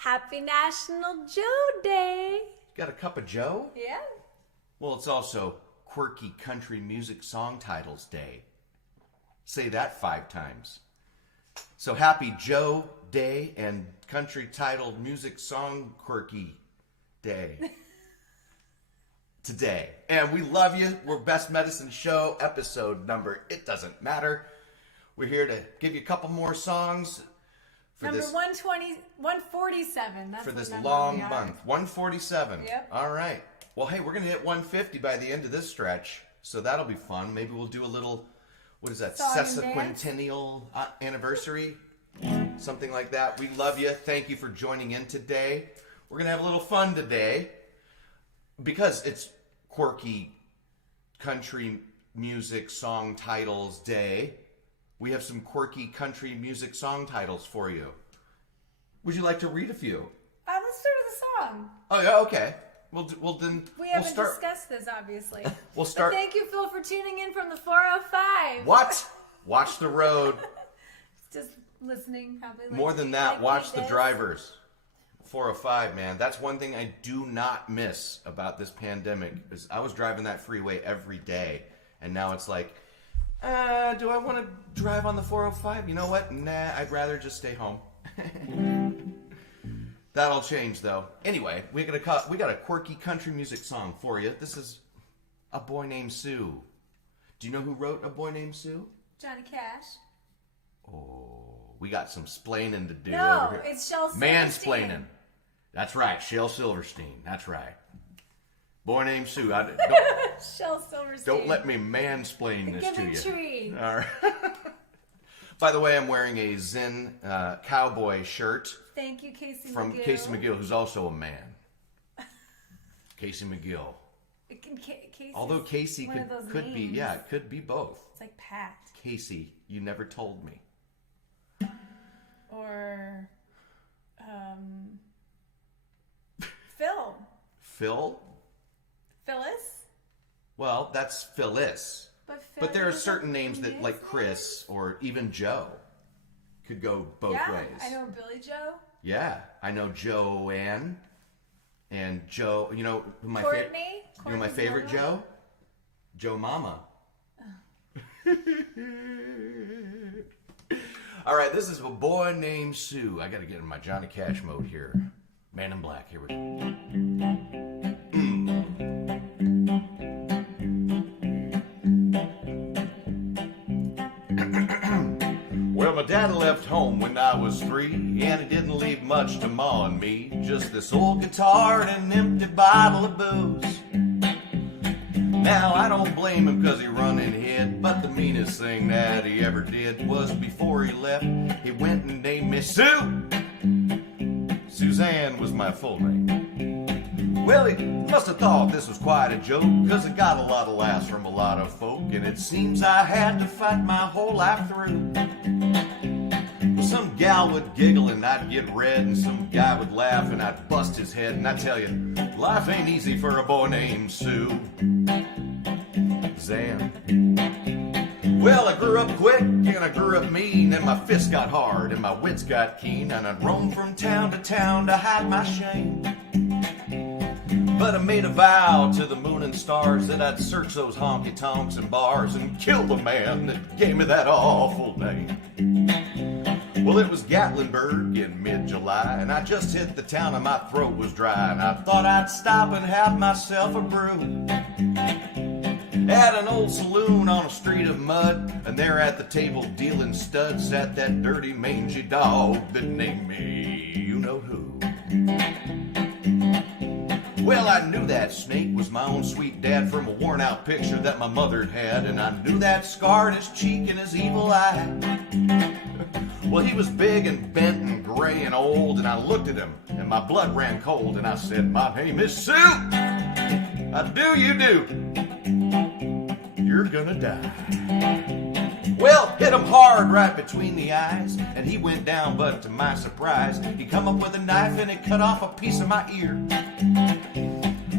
Happy National Joe Day. Got a cup of Joe? Yeah. Well, it's also Quirky Country Music Song Titles Day. Say that 5 times. So happy Joe Day and Country Titled Music Song Quirky Day. Today. And we love you. We're Best Medicine Show, episode number, it doesn't matter. We're here to give you a couple more songs. Number 147. That's for this number long we are. month. 147. Yep. All right. Well, hey, we're going to hit 150 by the end of this stretch. So that'll be fun. Maybe we'll do a little, what is that, Song and sesquicentennial anniversary? Something like that. We love you. Thank you for joining in today. We're going to have a little fun today because it's Quirky Country Music Song Titles Day. We have some quirky country music song titles for you. Would you like to read a few? Let's start with the song. Oh, yeah, okay. Then We haven't we'll start. discussed this, obviously. We'll start. But thank you, Phil, for tuning in from the 405. What? Watch the road. Just listening, probably. Like, More than that, like watch we the did. drivers. 405, man. That's one thing I do not miss about this pandemic. Is I was driving that freeway every day, and now it's like, do I want to drive on the 405? You know what? Nah, I'd rather just stay home. That'll change, though. Anyway, we got a quirky country music song for you. This is A Boy Named Sue. Do you know who wrote A Boy Named Sue? Johnny Cash. Oh, we got some splaining to do No, over here. it's Shel Silverstein. Mansplaining. That's right, Shel Silverstein. That's right. Boy Named Sue. Shel Silverstein. Don't let me mansplain this to Giving you. tree. All right. By the way, I'm wearing a Zen cowboy shirt Thank you, Casey from McGill. Casey McGill, who's also a man. Casey McGill. Casey's Although Casey one of those could be, names. yeah, it could be both. It's like Pat. Casey, you never told me. Or Phil. Phil? Phyllis. Well, that's Phyllis. But there are Phil certain is names a that, like name. Chris or even Joe, could go both Yeah, ways. I know Billy Joe. Yeah, I know Joanne and Joe. You know who my Courtney. You know my Courtney's favorite another one. Joe? Joe Mama. All right, this is A Boy Named Sue. I got to get in my Johnny Cash mode here. Man in Black. Here we go. Well, my dad left home when I was 3, and he didn't leave much to Ma and me. Just this old guitar and an empty bottle of booze. Now, I don't blame him because he run and hid, but the meanest thing that he ever did was before he left, he went and named me Sue. Suzanne was my full name. Well, he must have thought this was quite a joke, because it got a lot of laughs from a lot of folk, and it seems I had to fight my whole life through. Well, some gal would giggle and I'd get red, and some guy would laugh and I'd bust his head, and I tell you, life ain't easy for a boy named Sue. Zan. Well, I grew up quick and I grew up mean, and my fists got hard and my wits got keen, and I'd roam from town to hide my shame. But I made a vow to the moon and stars that I'd search those honky-tonks and bars and kill the man that gave me that awful name. Well, it was Gatlinburg in mid-July, and I just hit the town and my throat was dry, and I thought I'd stop and have myself a brew at an old saloon on a street of mud, and there at the table dealing studs sat that dirty mangy dog that named me you-know-who. Well, I knew that snake was my own sweet dad from a worn-out picture that my mother had, and I knew that scarred his cheek and his evil eye. Well, he was big and bent and gray and old, and I looked at him, and my blood ran cold, and I said, my name is Sue. I do, you do. You're gonna die. Well, hit him hard right between the eyes, and he went down, but to my surprise, he come up with a knife and it cut off a piece of my ear.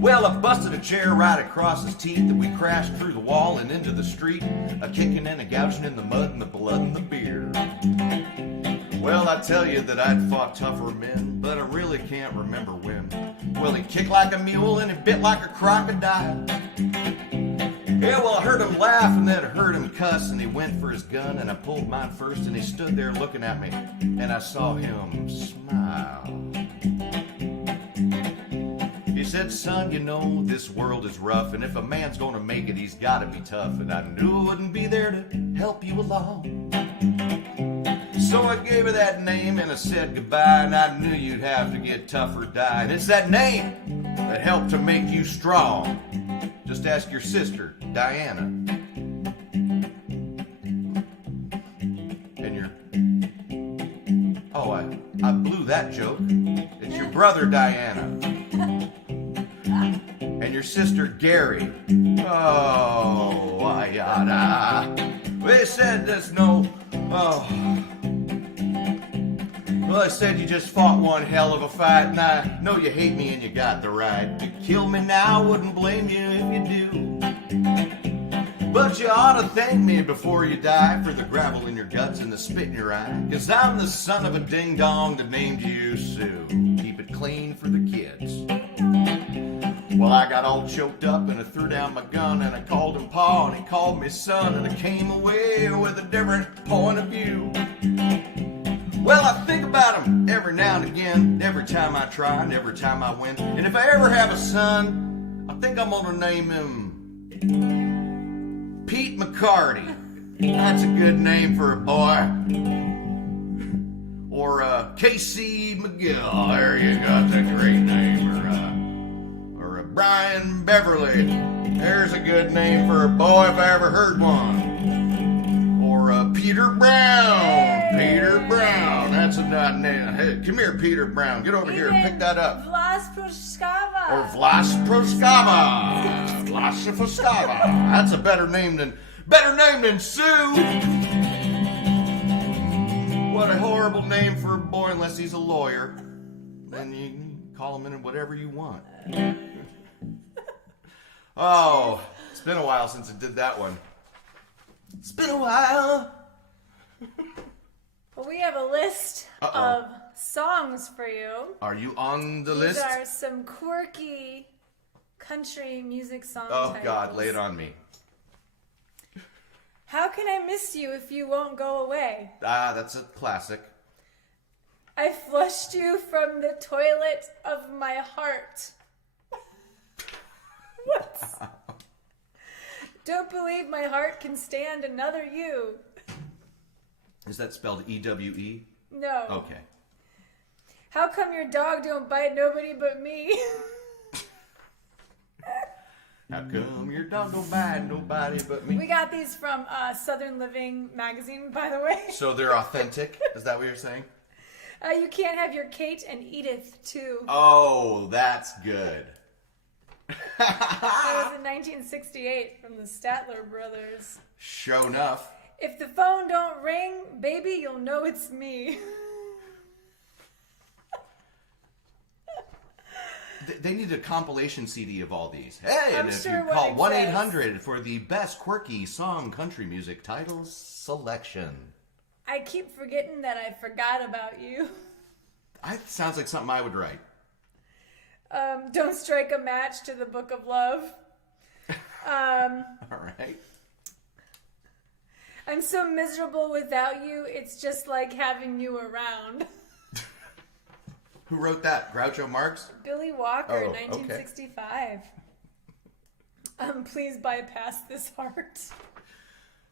Well, I busted a chair right across his teeth, and we crashed through the wall and into the street, a kicking and a gouging in the mud and the blood and the beer. Well, I tell you that I'd fought tougher men, but I really can't remember when. Well, he kicked like a mule and he bit like a crocodile. Yeah, well, I heard him laugh and then I heard him cuss, and he went for his gun and I pulled mine first, and he stood there looking at me and I saw him smile. He said, son, you know, this world is rough, and if a man's gonna make it, he's gotta be tough, and I knew I wouldn't be there to help you along. So I gave her that name and I said goodbye, and I knew you'd have to get tough or die. And it's that name that helped to make you strong. Just ask your sister, Diana. And your... Oh, I blew that joke. It's your brother, Diana. And your sister, Gary. Oh, ayada. They said there's no... Oh... Well, I said you just fought one hell of a fight, and I know you hate me and you got the right to kill me now. Wouldn't blame you if you do. But you ought to thank me before you die for the gravel in your guts and the spit in your eye. 'Cause I'm the son of a ding-dong that named you Sue. Keep it clean for the kids. Well, I got all choked up and I threw down my gun and I called him Pa and he called me son, and I came away with a different point of view. Well, I think about him every now and again, every time I try and every time I win. And if I ever have a son, I think I'm gonna name him Pete McCarty. That's a good name for a boy. Or Casey McGill. There you go, that's a great name. Or Brian Beverly. There's a good name for a boy if I ever heard one. Or Peter Brown. Peter Brown. That's a name. Hey, come here, Peter Brown. Get over here and pick that up. Vlas Proskava. Or Vlas Proskava. Vlas Proskava. That's a better name than Sue. What a horrible name for a boy unless he's a lawyer. Then you can call him in whatever you want. Oh, it's been a while since I did that one. It's been a while. Well, we have a list of songs for you. Are you on the These list? are some quirky country music song Oh, titles. God, lay it on me. How can I miss you if you won't go away? Ah, that's a classic. I flushed you from the toilet of my heart. What? Don't believe my heart can stand another you. Is that spelled E-W-E? No. Okay. How come your dog don't bite nobody but me? How come your dog don't bite nobody but me? We got these from Southern Living magazine, by the way. So they're authentic? Is that what you're saying? You can't have your Kate and Edith, too. Oh, that's good. That was in 1968 from the Statler brothers. Sure enough. If the phone don't ring, baby, you'll know it's me. They need a compilation CD of all these. Hey, I'm and if sure you call one 1-800 for the best quirky song country music titles selection. I keep forgetting that I forgot about you. Sounds like something I would write. Don't strike a match to the Book of Love. All right. I'm so miserable without you, it's just like having you around. Who wrote that? Groucho Marx? Billy Walker, Oh, 1965. Please bypass this heart.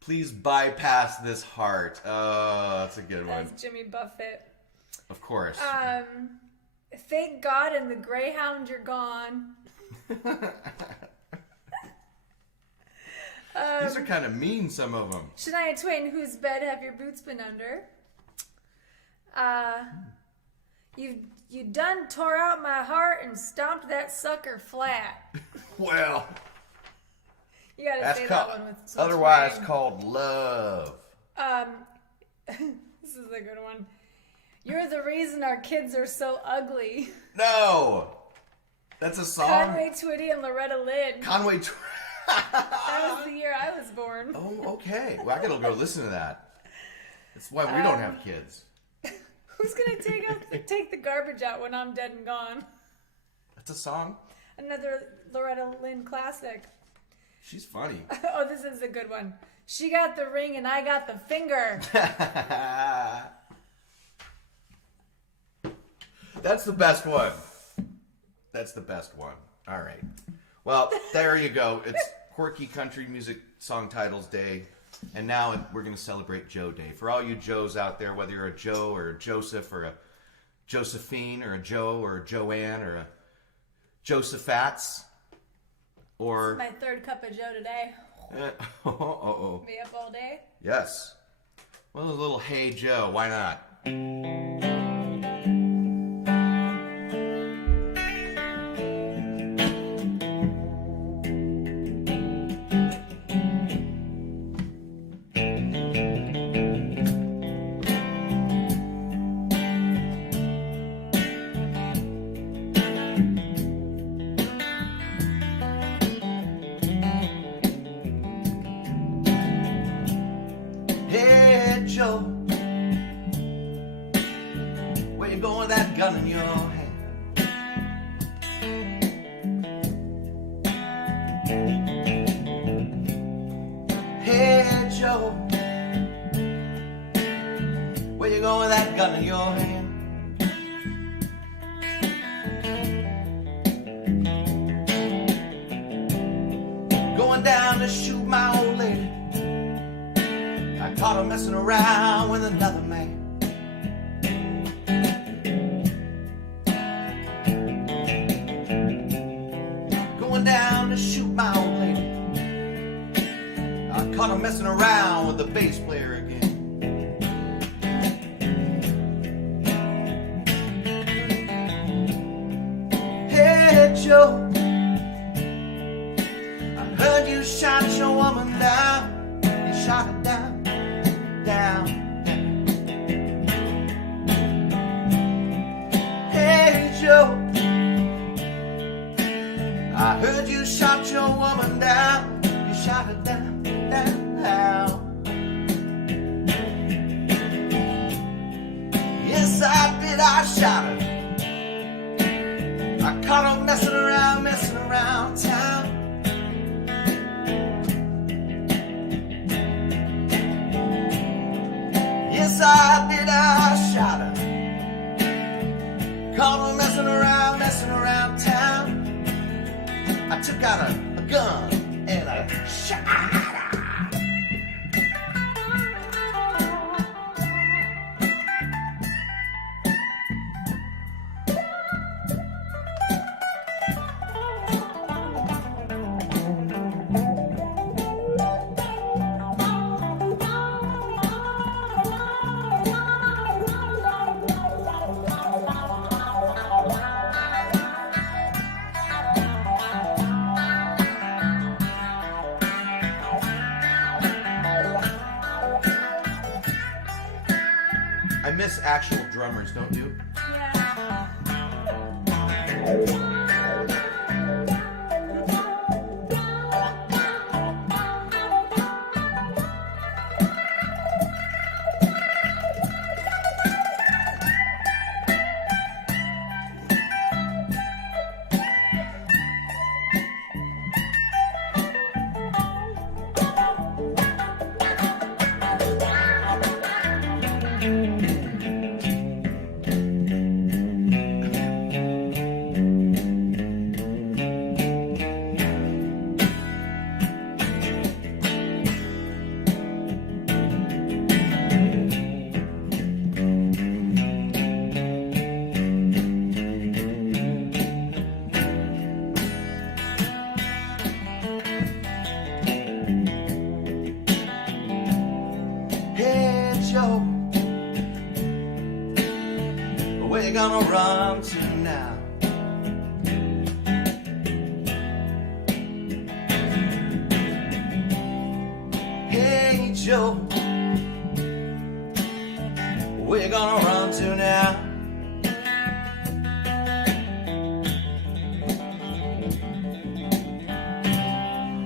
Please bypass this heart. Oh, that's a good one. That's Jimmy Buffett. Of course. Thank God and the Greyhound you're gone. These are kind of mean, some of them. Shania Twain, whose bed have your boots been under? You done tore out my heart and stomped that sucker flat. Well, You gotta that's say called, that one with some otherwise twang. called love. This is a good one. You're the reason our kids are so ugly. No, that's a song. Conway Twitty and Loretta Lynn. Conway. That was the year I was born. Oh, okay. Well, I gotta go listen to that. That's why we don't have kids. Who's gonna take the garbage out when I'm dead and gone? That's a song. Another Loretta Lynn classic. She's funny. Oh, this is a good one. She got the ring and I got the finger. That's the best one. That's the best one. All right. Well, there you go. It's Quirky Country Music Song Titles Day. And now we're going to celebrate Joe Day. For all you Joes out there, whether you're a Joe or a Joseph or a Josephine or a Joe or a Joanne or a Josephats or... This is my third cup of Joe today. Oh. Be up all day? Yes. Well, a little Hey Joe. Why not? Hey Joe, where you going with that gun in your hand? Hey Joe, where you going with that gun in your hand? Going down to shoot my old lady. I caught her messing around with another man. Going down to shoot my old lady. I caught her messing around with the bass player again. Hey Joe, I heard you shot your woman down. You shot her down. Hey Joe, I heard you shot your woman down. You shot her down, down. Yes, I did, I shot her. I caught her messing around town. Yes, I did, I shot her. Caught her messing around town. I took out a gun and I shot her. I miss actual drummers, don't you? Yeah. Joe, where you gonna run to now? Hey Joe, where you gonna run to now?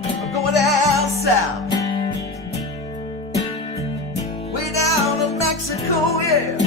I'm going down south, way down to Mexico, yeah.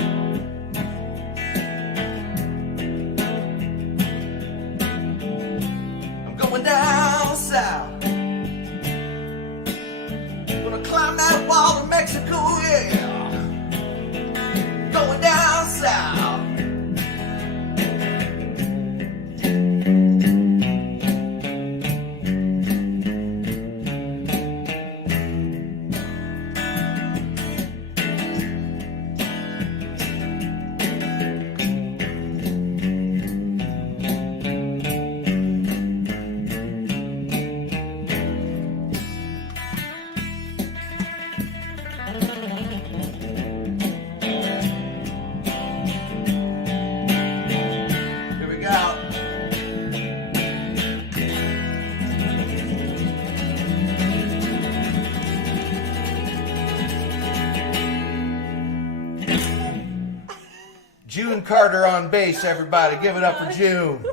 Carter on bass, everybody. Give it up for June.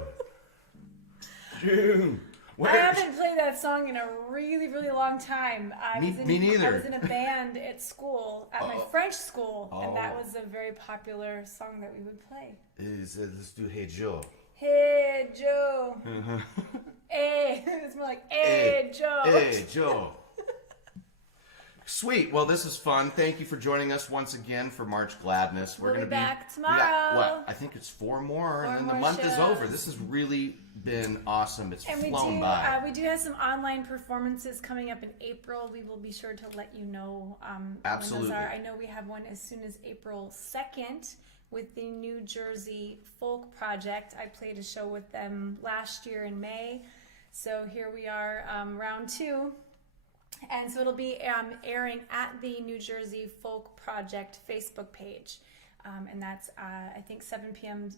June. I haven't played that song in a really, really long time. Me neither. I was in a band at school, at my French school, and that was a very popular song that we would play. Let's do Hey Joe. Hey, Joe. Hey, it's more like, hey, Joe. Hey, Joe. Sweet. Well, this is fun. Thank you for joining us once again for March Gladness. We'll gonna be back tomorrow. We got, what? I think it's 4 more, and then the month is shows. over. This has really been awesome. It's flown by. We do have some online performances coming up in April. We will be sure to let you know Absolutely. when those are. I know we have one as soon as April 2nd with the New Jersey Folk Project. I played a show with them last year in May. So here we are, round 2. And so it'll be airing at the New Jersey Folk Project Facebook page. And that's, I think, 7 p.m.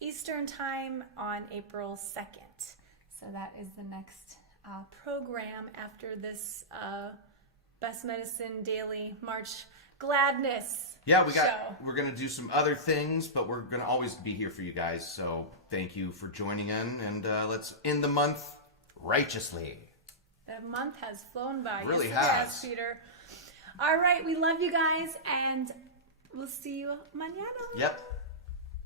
Eastern Time on April 2nd. So that is the next program after this Best Medicine Daily March Gladness show. We're going to do some other things, but we're going to always be here for you guys. So thank you for joining in, and let's end the month righteously. The month has flown by. Really yes, has. Peter. All right, we love you guys, and we'll see you mañana. Yep.